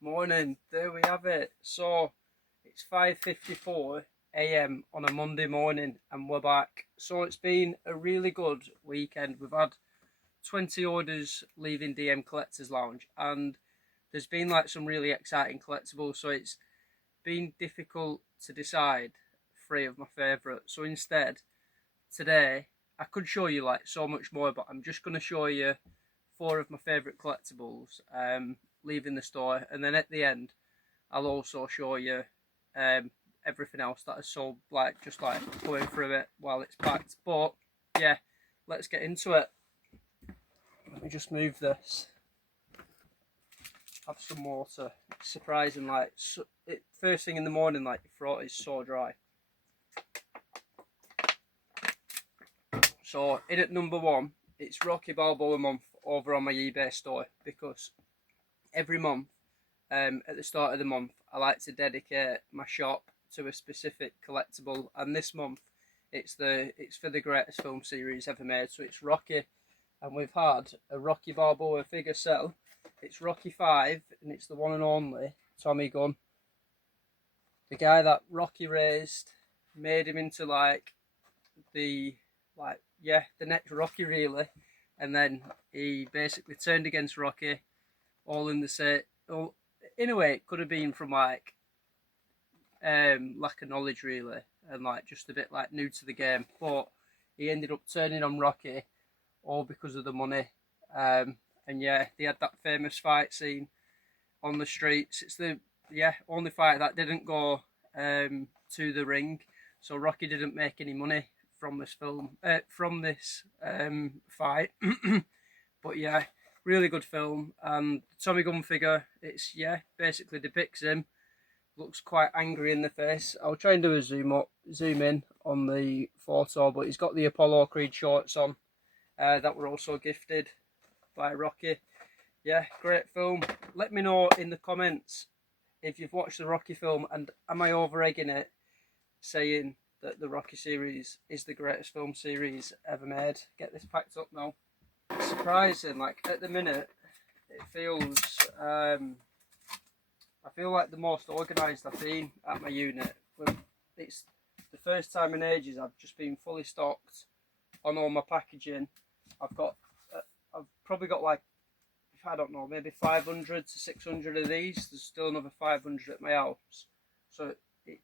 Morning, there we have it. So it's 5:54 a.m. on a Monday morning and we're back. So it's been a really good weekend. We've had 20 orders leaving DM Collectors Lounge and there's been like some really exciting collectibles, so it's been difficult to decide three of my favourites. So instead, today I could show you like so much more, but I'm just going to show you four of my favourite collectibles leaving the store, and then at the end I'll also show you everything else that I sold, like just like going through it while it's packed. But yeah, let's get into it. Let me just move this. Have some water. It's surprising, like first thing in the morning, like your throat is so dry. So in at number one, it's Rocky Balboa month over on my eBay store, because every month at the start of the month I like to dedicate my shop to a specific collectible, and this month it's for the greatest film series ever made. So it's Rocky, and we've had a Rocky Balboa figure sell. It's Rocky 5 and it's the one and only Tommy Gunn, the guy that Rocky raised, made him into the next Rocky really, and then he basically turned against Rocky, all in the same. Well, in a way, it could have been from lack of knowledge really, and like just a bit like new to the game. But he ended up turning on Rocky, all because of the money. And yeah, they had that famous fight scene on the streets. It's the only fight that didn't go to the ring, so Rocky didn't make any money from this film, fight. But yeah, really good film. And the Tommy Gunn figure, it's basically depicts him. Looks quite angry in the face. I'll try and do a zoom in on the photo, but he's got the Apollo Creed shorts on that were also gifted by Rocky. Yeah, great film. Let me know in the comments if you've watched the Rocky film, and am I over-egging it, saying that the Rocky series is the greatest film series ever made. Get this packed up now. It's surprising, like at the minute it feels I feel like the most organised I've been at my unit. It's the first time in ages I've just been fully stocked on all my packaging. I've probably got like, I don't know, maybe 500 to 600 of these. There's still another 500 at my house. So it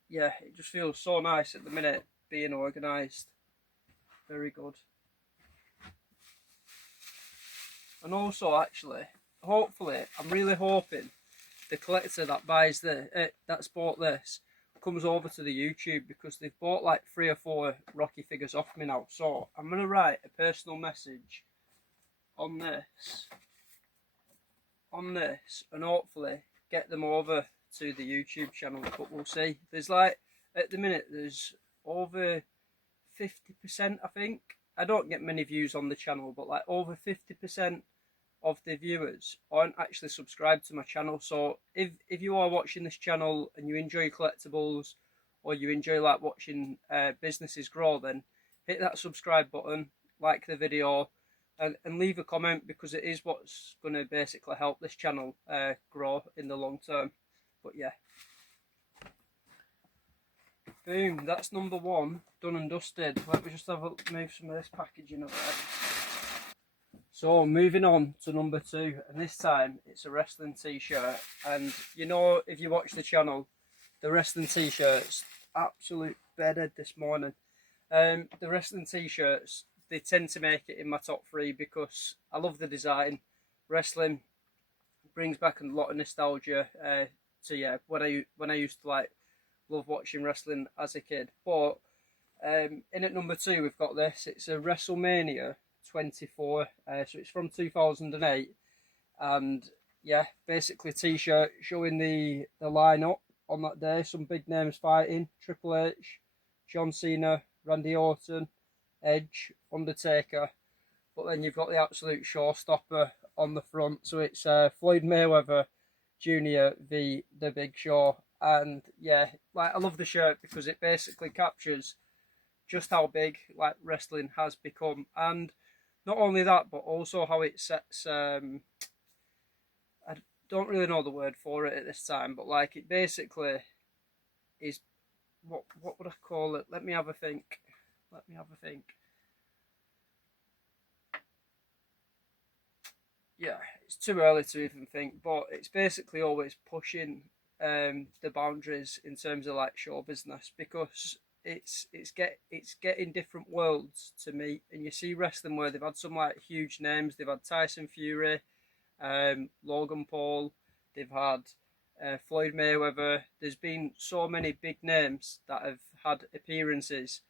just feels so nice at the minute being organised. Very good. And also, actually, hopefully, I'm really hoping the collector that buys that's bought this comes over to the YouTube, because they've bought like 3 or 4 Rocky figures off me now. So I'm gonna write a personal message on this, and hopefully get them over to the YouTube channel. But we'll see. There's like, at the minute there's over 50%, I think. I don't get many views on the channel, but like over 50% of the viewers aren't actually subscribed to my channel. So if you are watching this channel and you enjoy collectibles, or you enjoy like watching businesses grow, then hit that subscribe button, like the video, and leave a comment, because it is what's going to basically help this channel grow in the long term. But yeah, boom, that's number one done and dusted. Let me just move some of this packaging away. So moving on to number two, and this time it's a wrestling t-shirt. And you know, if you watch the channel, the wrestling t-shirts absolute bedded this morning. The wrestling t-shirts, they tend to make it in my top 3 because I love the design. Wrestling brings back a lot of nostalgia to when I used to like love watching wrestling as a kid. But in at number 2 we've got this. It's a WrestleMania 24, so it's from 2008, and yeah, basically t-shirt showing the lineup on that day. Some big names fighting: Triple H, John Cena, Randy Orton, Edge, Undertaker. But then you've got the absolute showstopper on the front, so it's Floyd Mayweather Jr. v The Big Show. And yeah, like, I love the shirt because it basically captures just how big like wrestling has become, and not only that, but also how it sets don't really know the word for it at this time, but like it basically is, what would I call it? Let me have a think. Yeah, it's too early to even think, but it's basically always pushing the boundaries in terms of like show business, because it's getting different worlds to meet. And you see wrestling where they've had some like huge names. They've had Tyson Fury, Logan Paul, they've had Floyd Mayweather. There's been so many big names that have had appearances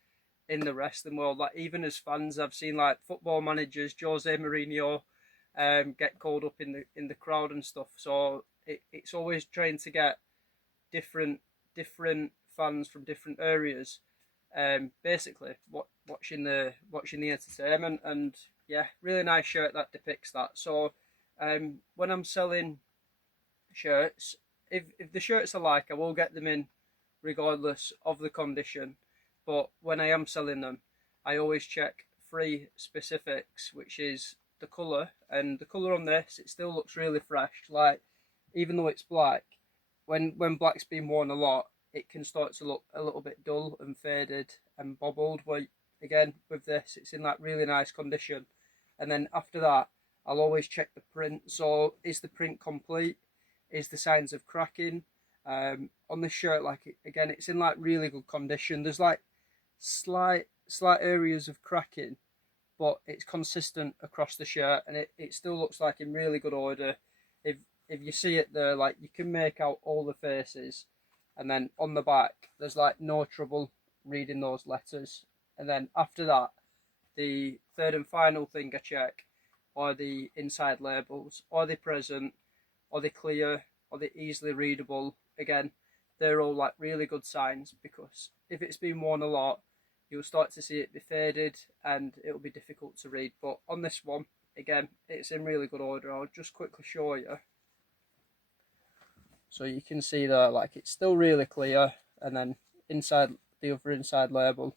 in the wrestling world. Like even as fans, I've seen like football managers, Jose Mourinho, get called up in the crowd and stuff. So it's always trying to get different fans from different areas, basically watching the entertainment. And yeah, really nice shirt that depicts that. So when I'm selling shirts, if the shirts I like, I will get them in regardless of the condition. But when I am selling them, I always check three specifics, which is the colour. And the colour on this, it still looks really fresh. Like even though it's black, when black's been worn a lot, it can start to look a little bit dull and faded and bobbled. But again, with this, it's in that really nice condition. And then after that, I'll always check the print. So is the print complete? Is the signs of cracking? On this shirt, like again, it's in like really good condition. There's like slight areas of cracking, but it's consistent across the shirt, and it still looks like in really good order. If you see it there, like you can make out all the faces, and then on the back there's like no trouble reading those letters. And then after that, the third and final thing I check are the inside labels. Are they present? Are they clear? Are they easily readable? Again, they're all like really good signs, because if it's been worn a lot, you'll start to see it be faded and it'll be difficult to read. But on this one, again, it's in really good order. I'll just quickly show you. So you can see there, like it's still really clear, and then inside the other inside label,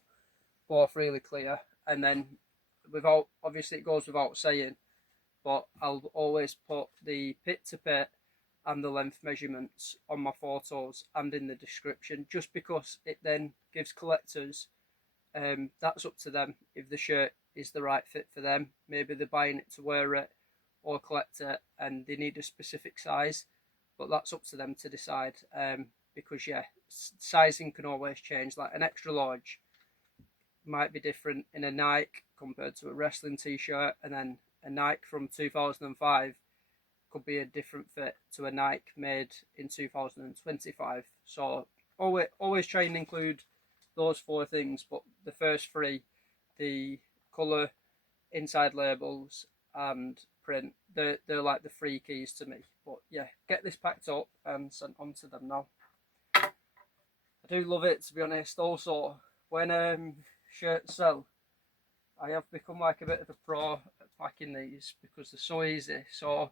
both really clear. And then without, obviously it goes without saying, but I'll always put the pit to pit and the length measurements on my photos and in the description, just because it then gives collectors, that's up to them if the shirt is the right fit for them. Maybe they're buying it to wear it or collect it and they need a specific size, but that's up to them to decide, because yeah, sizing can always change. Like an extra large might be different in a Nike compared to a wrestling t-shirt, and then a Nike from 2005 could be a different fit to a Nike made in 2025. So always try and include those four things, but the first three, the colour, inside labels and print, they're like the three keys to me. But yeah, get this packed up and sent on to them now. I do love it, to be honest. Also, when shirts sell, I have become like a bit of a pro at packing these because they're so easy. So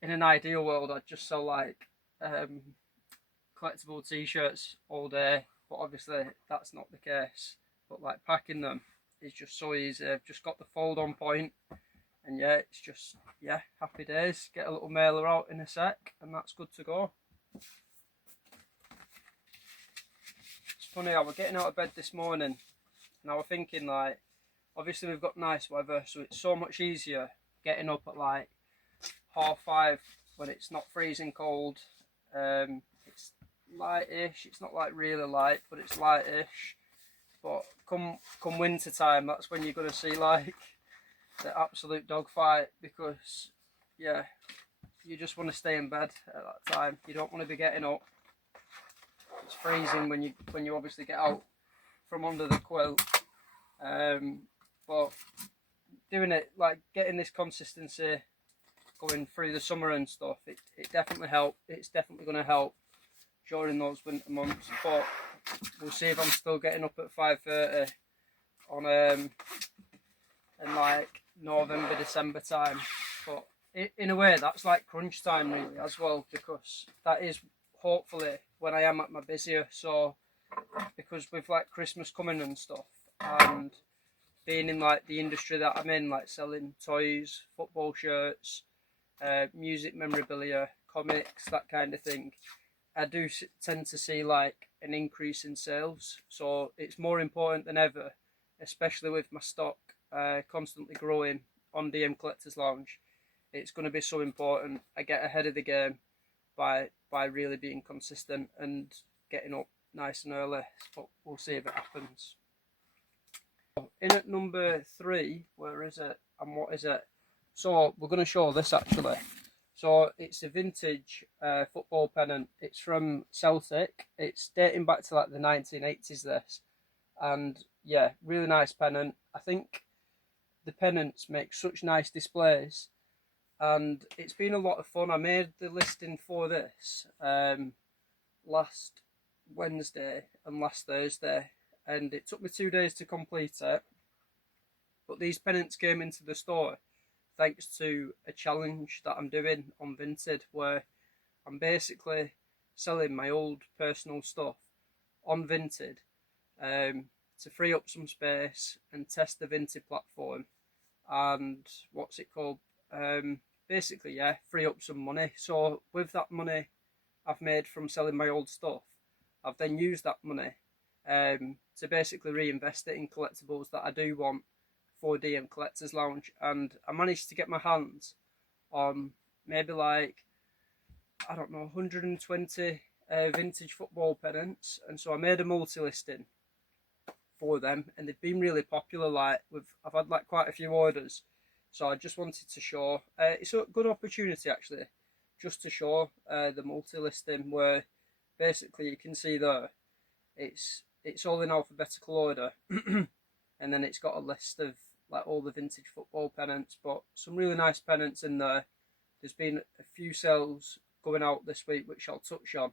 in an ideal world, I'd just sell like collectible t-shirts all day, but obviously that's not the case. But like packing them is just so easy. I've just got the fold on point, and yeah, it's just, yeah, happy days. Get a little mailer out in a sec and that's good to go. It's funny, I was getting out of bed this morning and I was thinking, like, obviously we've got nice weather, so it's so much easier getting up at like 5:30 when it's not freezing cold. It's lightish. It's not like really light, but it's lightish. But come winter time, that's when you're gonna see like the absolute dogfight, because yeah, you just want to stay in bed at that time. You don't want to be getting up. It's freezing when you obviously get out from under the quilt. But doing it, like getting this consistency going through the summer and stuff, it definitely helped. It's definitely going to help during those winter months. But we'll see if I'm still getting up at 5:30 on in like November, December time. But in a way, that's like crunch time really as well, because that is hopefully when I am at my busier. So because with like Christmas coming and stuff, and being in like the industry that I'm in, like selling toys, football shirts, music memorabilia, comics, that kind of thing, I do tend to see like an increase in sales. So it's more important than ever, especially with my stock constantly growing on DM Collectors Lounge. It's going to be so important I get ahead of the game by really being consistent and getting up nice and early. But we'll see if it happens. In at number 3, where is it and what is it? So we're going to show this actually. So it's a vintage football pennant. It's from Celtic. It's dating back to like the 1980s this. And yeah, really nice pennant. I think the pennants make such nice displays. And it's been a lot of fun. I made the listing for this last Wednesday and last Thursday. And it took me 2 days to complete it. But these pennants came into the store thanks to a challenge that I'm doing on Vinted, where I'm basically selling my old personal stuff on Vinted to free up some space and test the Vinted platform and what's it called? Basically, yeah, free up some money. So with that money I've made from selling my old stuff, I've then used that money to basically reinvest it in collectibles that I do want for DM Collectors Lounge, and I managed to get my hands on maybe like, I don't know, 120 vintage football pennants, and so I made a multi-listing for them, and they've been really popular. Like I've had like quite a few orders, so I just wanted to show. It's a good opportunity actually, just to show the multi-listing, where basically you can see there, it's all in alphabetical order, and then it's got a list of like all the vintage football pennants, but some really nice pennants in there. There's been a few sales going out this week, which I'll touch on.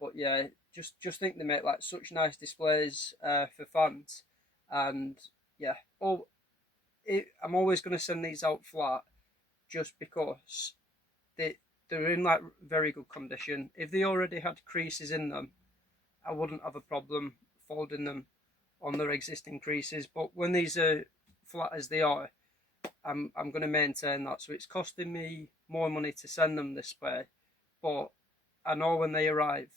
But yeah, just think they make like such nice displays for fans, and yeah, I'm always going to send these out flat, just because they're in like very good condition. If they already had creases in them, I wouldn't have a problem folding them on their existing creases. But when these are flat as they are, I'm going to maintain that. So it's costing me more money to send them this way, but I know when they arrive,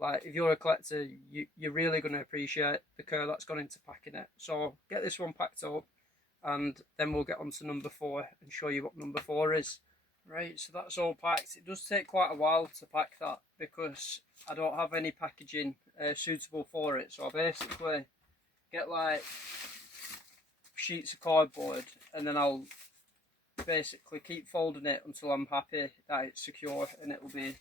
like if you're a collector, you're really going to appreciate the care that's gone into packing it. So get this one packed up, and then we'll get on to number 4 and show you what number 4 is. Right, so that's all packed. It does take quite a while to pack that because I don't have any packaging suitable for it. So I basically get like sheets of cardboard, and then I'll basically keep folding it until I'm happy that it's secure, and it will be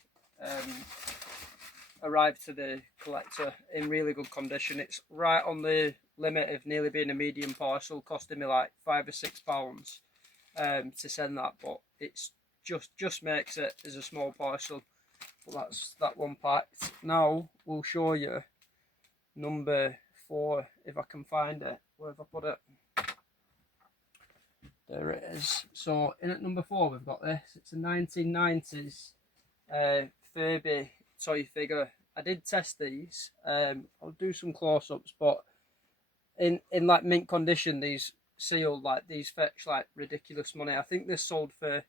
arrived to the collector in really good condition. It's right on the limit of nearly being a medium parcel, costing me like £5 or £6 to send that, but it's just makes it as a small parcel. But that's that one packed. Now we'll show you number 4 if I can find it. Where have I put it? There it is. So in at number 4 we've got this. It's a 1990s Furby toy figure. I did test these. I'll do some close-ups, but in like mint condition, these sealed, like these fetch like ridiculous money. I think this sold for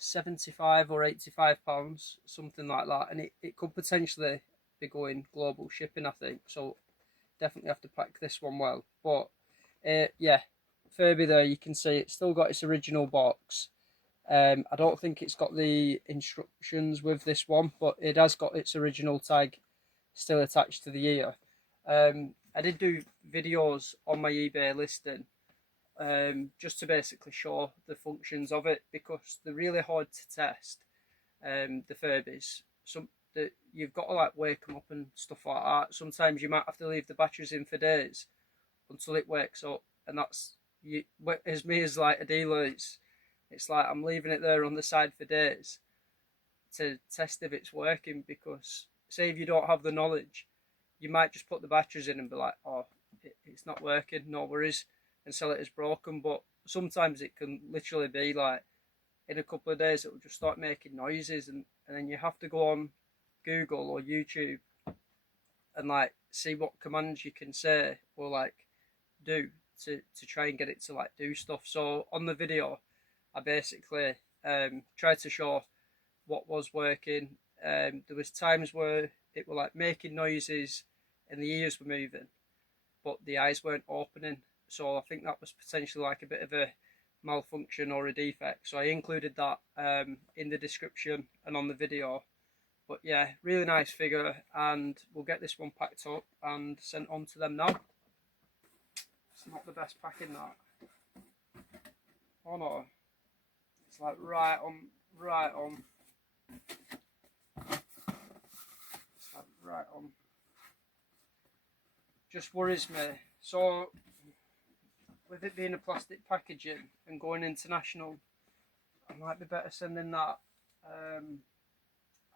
£75 or £85, something like that, and it could potentially be going global shipping, I think. So definitely have to pack this one well. But yeah, Furby there, you can see it's still got its original box. I don't think it's got the instructions with this one, but it has got its original tag still attached to the ear. I did do videos on my eBay listing just to basically show the functions of it, because they're really hard to test, the Furbies. You've got to like wake them up and stuff like that. Sometimes you might have to leave the batteries in for days until it wakes up, and that's as me as like a dealer, it's like I'm leaving it there on the side for days to test if it's working, because say if you don't have the knowledge, you might just put the batteries in and be like, oh, it's not working, no worries, and sell it as broken. But sometimes it can literally be like in a couple of days it will just start making noises, and then you have to go on Google or YouTube and like see what commands you can say or like do to try and get it to like do stuff. So on the video I basically tried to show what was working. There was times where it were like making noises and the ears were moving, but the eyes weren't opening. So I think that was potentially like a bit of a malfunction or a defect. So I included that in the description and on the video. But yeah, really nice figure, and we'll get this one packed up and sent on to them now. It's not the best packing, that. Oh no. It's like right on. It's like right on. Just worries me. So, with it being a plastic packaging and going international, I might be better sending that. I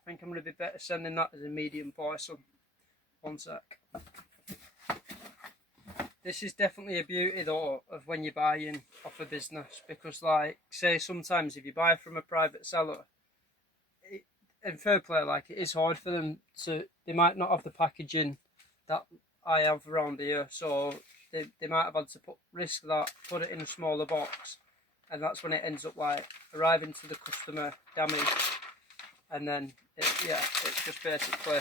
think I'm going to be better sending that as a medium parcel. One sec. This is definitely a beauty though of when you're buying off a business, because like say sometimes if you buy from a private seller, and fair play, like it is hard for them to, they might not have the packaging that I have around here, so they might have had to risk that, put it in a smaller box, and that's when it ends up like arriving to the customer damaged, and then it's just basically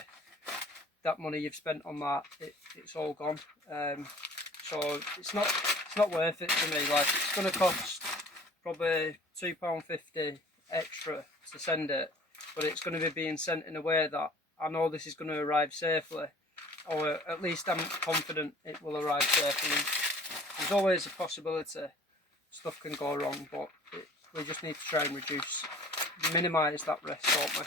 that money you've spent on that, it's all gone. So it's not worth it for me. Like it's going to cost probably £2.50 extra to send it, but it's going to be being sent in a way that I know this is going to arrive safely, or at least I'm confident it will arrive safely. There's always a possibility stuff can go wrong, but we just need to try and minimise that risk, don't we?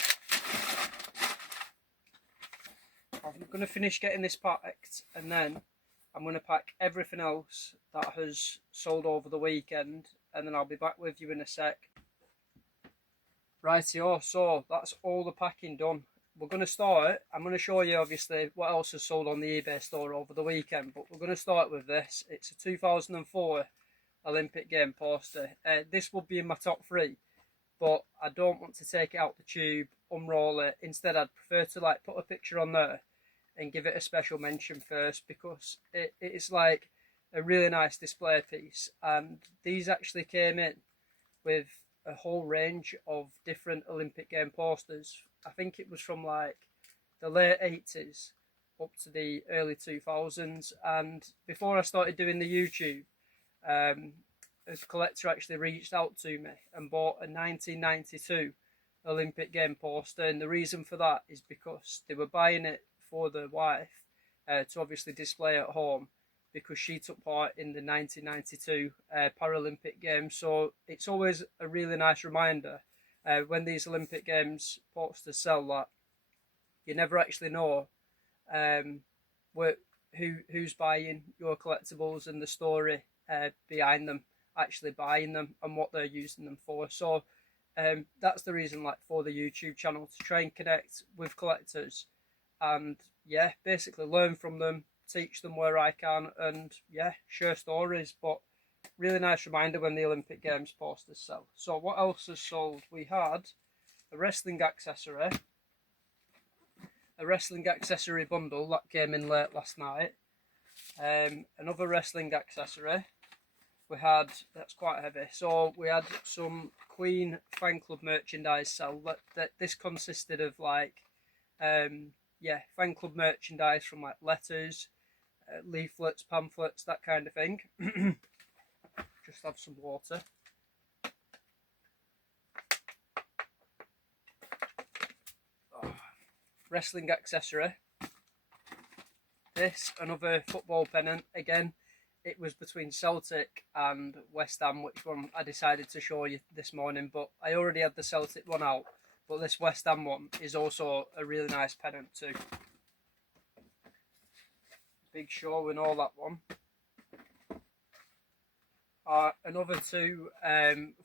I'm going to finish getting this packed, and then I'm going to pack everything else that has sold over the weekend, and then I'll be back with you in a sec. Rightio, so that's all the packing done. We're going to start, I'm going to show you obviously what else has sold on the eBay store over the weekend, but we're going to start with this. It's a 2004 Olympic game poster. This will be in my top 3, but I don't want to take it out the tube, unroll it. Instead, I'd prefer to like put a picture on there and give it a special mention first, because it's like a really nice display piece, and these actually came in with a whole range of different Olympic game posters. I think it was from like the late 80s up to the early 2000s, and before I started doing the YouTube, a collector actually reached out to me and bought a 1992 Olympic game poster, and the reason for that is because they were buying it for the wife to obviously display at home, because she took part in the 1992 Paralympic Games. So it's always a really nice reminder when these Olympic Games posters sell, that you never actually know who's buying your collectibles and the story behind them actually buying them and what they're using them for. So that's the reason, like, for the YouTube channel, to try and connect with collectors and yeah, basically learn from them, teach them where I can, and yeah, share stories. But really nice reminder when the Olympic Games posters sell. So what else has sold? We had a wrestling accessory bundle that came in late last night. Another wrestling accessory. We had, that's quite heavy, so we had some Queen fan club merchandise sell. That this consisted of like fan club merchandise, from like letters, leaflets, pamphlets, that kind of thing. Just have some water. Wrestling accessory. This, another football pennant. Again, it was between Celtic and West Ham, which one I decided to show you this morning, but I already had the Celtic one out. But this West Ham one is also a really nice pennant too. Big show and all that one. Another 2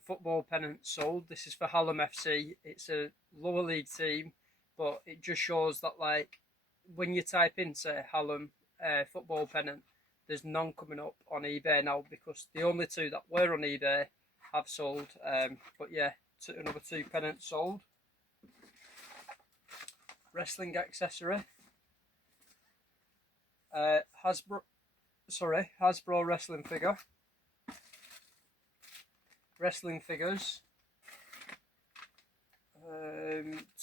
football pennants sold. This is for Hallam FC. It's a lower league team, but it just shows that, like, when you type in, say, Hallam football pennant, there's none coming up on eBay now, because the only 2 that were on eBay have sold. But yeah, another 2 pennants sold. Wrestling accessory. Hasbro wrestling figure. Wrestling figures.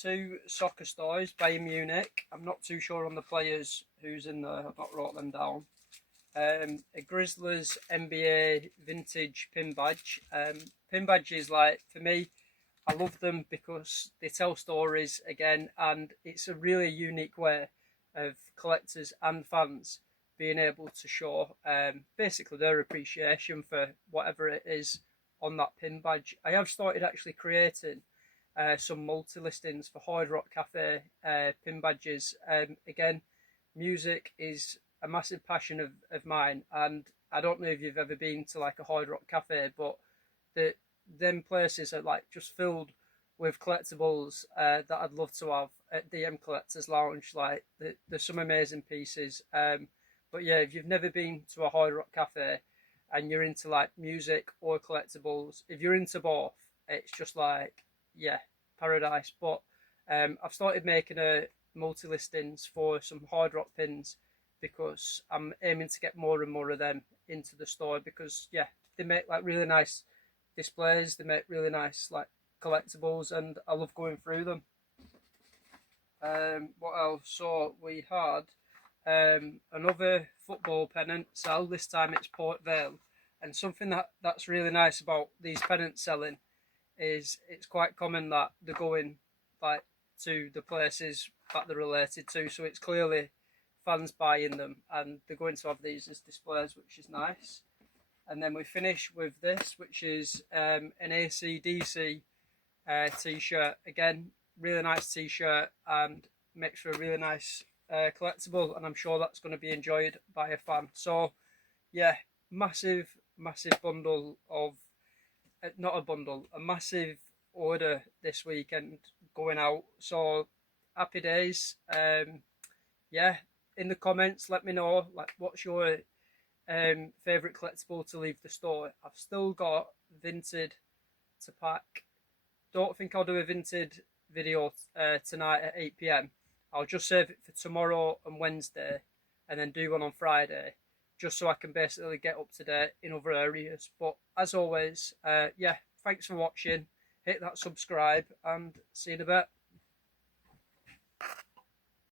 2 soccer stores, Bayern Munich. I'm not too sure on the players who's in there. I've not wrote them down. A Grizzlies NBA vintage pin badge. Pin badges, like, for me, I love them because they tell stories again, and it's a really unique way of collectors and fans being able to show basically their appreciation for whatever it is on that pin badge. I have started actually creating some multi-listings for Hard Rock Cafe pin badges. Again, music is a massive passion of mine, and I don't know if you've ever been to like a Hard Rock Cafe, but them places are like just filled with collectibles that I'd love to have at DM Collectors Lounge. Like, there's some amazing pieces. But yeah, if you've never been to a Hard Rock Cafe and you're into like music or collectibles, if you're into both, it's just like, yeah, paradise. But I've started making a multi listings for some Hard Rock pins because I'm aiming to get more and more of them into the store, because yeah, they make like really nice displays, they make really nice like collectibles, and I love going through them. What else? So we had another football pennant sell. This time it's Port Vale, and something that's really nice about these pennants selling is it's quite common that they're going like to the places that they're related to, so it's clearly fans buying them and they're going to have these as displays, which is nice. And then we finish with this, which is an AC/DC t-shirt. Again, really nice t-shirt and makes for a really nice collectible, and I'm sure that's going to be enjoyed by a fan. So yeah, massive bundle of not a bundle, a massive order this weekend going out. So happy days. Yeah, in the comments, let me know like what's your favourite collectible to leave the store. I've still got vinted to pack. Don't think I'll do a vinted video tonight at 8 p.m. I'll just save it for tomorrow and Wednesday, and then do one on Friday, just so I can basically get up to date in other areas. But as always, yeah, thanks for watching. Hit that subscribe and see you in a bit.